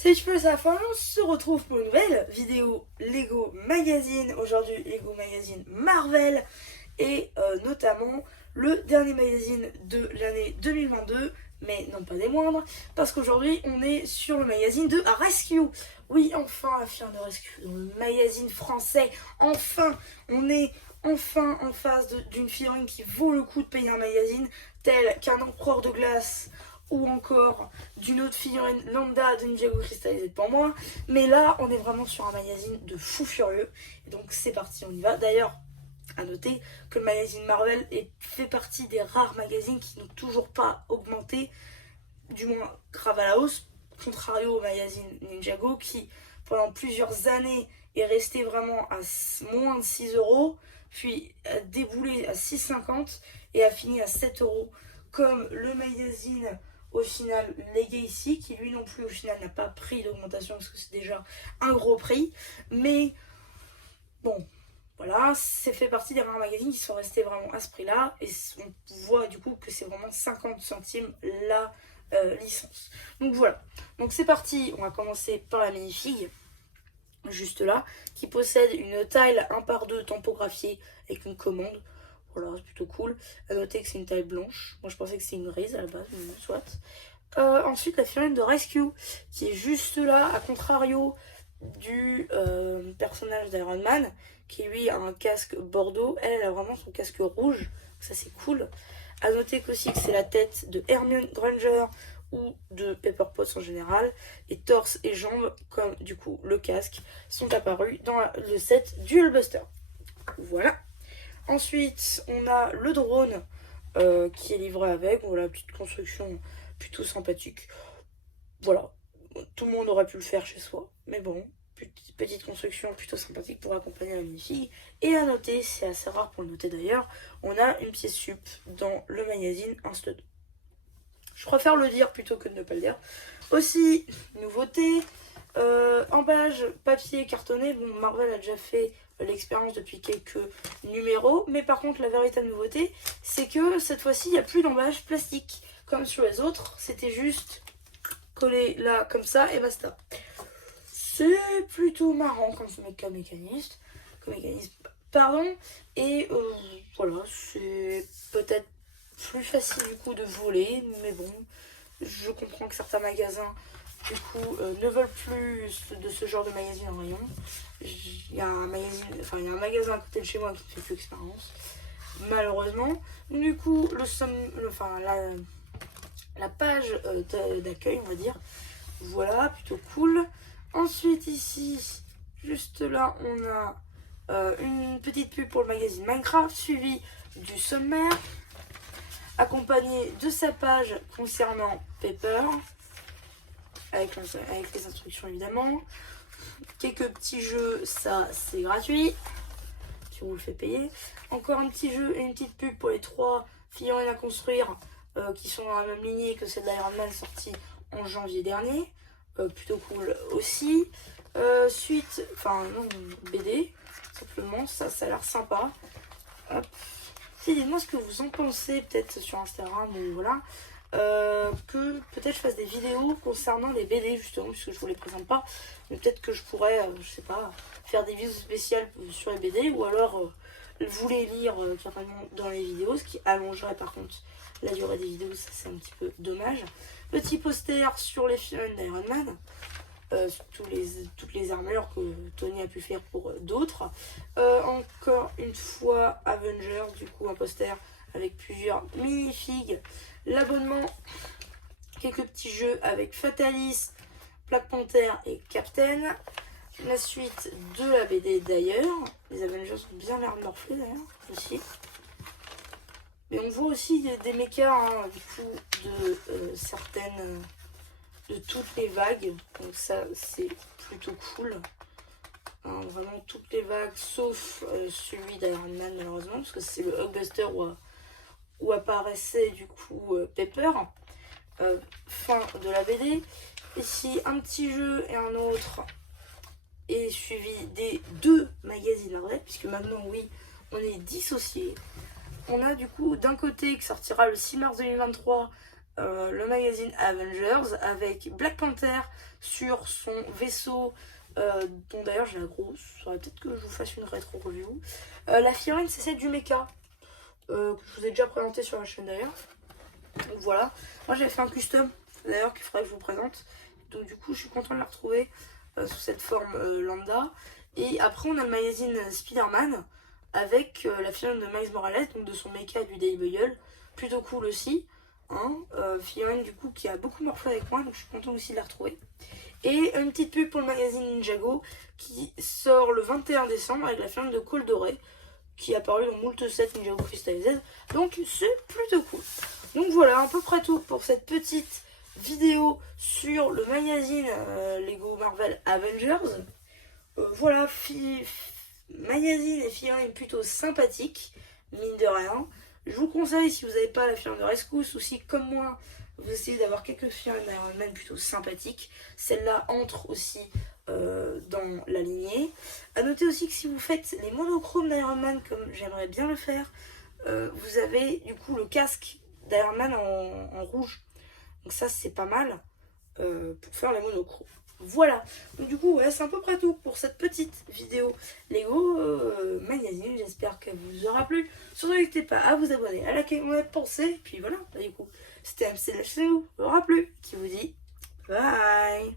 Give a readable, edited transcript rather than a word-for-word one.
C'est Cheveux à fin, on se retrouve pour une nouvelle vidéo Lego Magazine. Aujourd'hui, Lego Magazine Marvel et notamment le dernier magazine de l'année 2022, mais non pas des moindres, parce qu'aujourd'hui on est sur le magazine de Rescue. Oui, enfin la firme de Rescue, dans le magazine français. Enfin, on est enfin en face d'une figurine qui vaut le coup de payer un magazine, tel qu'un empereur de glace ou encore d'une autre figurine lambda de Ninjago cristallisée pour moi. Mais là, on est vraiment sur un magazine de fou furieux. Et donc c'est parti, on y va. D'ailleurs, à noter que le magazine Marvel fait partie des rares magazines qui n'ont toujours pas augmenté, du moins grave à la hausse, contrario au magazine Ninjago qui, pendant plusieurs années, est resté vraiment à moins de 6 euros, puis a déboulé à 6,50 et a fini à 7 euros, comme le magazine au final Legacy, qui lui non plus au final n'a pas pris d'augmentation parce que c'est déjà un gros prix. Mais bon, voilà, c'est fait partie des rares magazines qui sont restés vraiment à ce prix-là. Et on voit du coup que c'est vraiment 50 centimes la licence. Donc voilà, donc c'est parti, on va commencer par la minifig, juste là, qui possède une taille 1 par 2 tampographiée avec une commande. Voilà, c'est plutôt cool. À noter que c'est une taille blanche. Moi je pensais que c'était une grise à la base, mais soit. Ensuite, la figurine de Rescue, qui est juste là, à contrario du personnage d'Iron Man, qui lui a un casque bordeaux. Elle a vraiment son casque rouge. Ça c'est cool. À noter qu'aussi que c'est la tête de Hermione Granger ou de Pepper Potts en général. Et torse et jambes, comme du coup le casque, sont apparus dans le set du Hulkbuster. Voilà. Ensuite, on a le drone qui est livré avec. Voilà, petite construction plutôt sympathique. Voilà, tout le monde aurait pu le faire chez soi, mais bon, petite construction plutôt sympathique pour accompagner la minifig. Et à noter, c'est assez rare pour le noter d'ailleurs, on a une pièce sup dans le magazine Insta 2. Je préfère le dire plutôt que de ne pas le dire. Aussi, nouveauté, emballage papier cartonné. Bon, Marvel a déjà fait l'expérience depuis quelques numéros, mais par contre la véritable nouveauté, c'est que cette fois-ci, il n'y a plus d'emballage plastique. Comme sur les autres, c'était juste collé là comme ça et basta. C'est plutôt marrant comme mécanisme, pardon, et voilà, c'est peut-être plus facile du coup de voler, mais bon, je comprends que certains magasins du coup ne veulent plus de ce genre de magazine en rayon. Il y a un magasin à côté de chez moi qui ne fait plus expérience, malheureusement. Du coup, la page d'accueil, on va dire, voilà, plutôt cool. Ensuite ici, juste là, on a une petite pub pour le magazine Minecraft, suivi du sommaire, accompagné de sa page concernant Pepper, avec les instructions évidemment. Quelques petits jeux, ça c'est gratuit, si on vous le fait payer. Encore un petit jeu et une petite pub pour les 3 figurines à construire qui sont dans la même lignée que celle d'Iron Man sortie en janvier dernier. Plutôt cool aussi. BD, simplement, ça a l'air sympa. Hop. Dites-moi ce que vous en pensez, peut-être sur Instagram ou voilà. Que peut-être je fasse des vidéos concernant les BD justement, puisque je vous les présente pas. Mais peut-être que je pourrais, je sais pas, faire des vidéos spéciales sur les BD ou alors vous les lire carrément dans les vidéos, ce qui allongerait par contre la durée des vidéos, ça c'est un petit peu dommage. Petit poster sur les films d'Iron Man, toutes les armures que Tony a pu faire pour d'autres. Encore une fois Avengers, du coup un poster avec plusieurs minifigs, l'abonnement, quelques petits jeux avec Fatalis, Black Panther et Captain. La suite de la BD d'ailleurs, les Avengers ont bien l'air morflés d'ailleurs aussi. Mais on voit aussi des mechas du coup de certaines, de toutes les vagues. Donc ça c'est plutôt cool. Vraiment toutes les vagues sauf celui d'Iron Man malheureusement, parce que c'est le Hulkbuster où apparaissait du coup Pepper. Fin de la BD. Ici un petit jeu et un autre. Et suivi des 2 magazines Marvel, puisque maintenant oui on est dissociés. On a du coup d'un côté qui sortira le 6 mars 2023 le magazine Avengers avec Black Panther sur son vaisseau, dont d'ailleurs j'ai la grosse, faudrait peut-être que je vous fasse une rétro-review. La figurine c'est celle du mecha, que je vous ai déjà présenté sur la chaîne d'ailleurs. Donc voilà, moi j'avais fait un custom d'ailleurs qu'il faudrait que je vous présente. Donc du coup je suis content de la retrouver sous cette forme lambda. Et après on a le magazine Spider-Man avec la figurine de Miles Morales, donc de son mecha du Daily Bugle. Plutôt cool aussi. Hein, figurine du coup qui a beaucoup morphé avec moi, donc je suis content aussi de la retrouver. Et une petite pub pour le magazine Ninjago qui sort le 21 décembre avec la figurine de Cole Doré qui est apparue dans moult sets Ninjago Crystallized. Donc c'est plutôt cool. Donc voilà, à peu près tout pour cette petite vidéo sur le magazine Lego Marvel Avengers. Voilà, magazine et figurine plutôt sympathique, mine de rien. Je vous conseille, si vous n'avez pas la figurine de Rescousse, ou si comme moi, vous essayez d'avoir quelques figurines d'Iron Man plutôt sympathiques, celle-là entre aussi dans la lignée. A noter aussi que si vous faites les monochromes d'Iron Man, comme j'aimerais bien le faire, vous avez du coup le casque d'Iron Man en rouge. Donc ça c'est pas mal pour faire les monochromes. Voilà, donc du coup ouais, c'est à peu près tout pour cette petite vidéo Lego Magazine. J'espère qu'elle vous aura plu. Surtout n'hésitez pas à vous abonner, à liker, vous avez pensé. Et puis voilà, du coup c'était MC de la chaîne, vous aura plu, qui vous dit bye.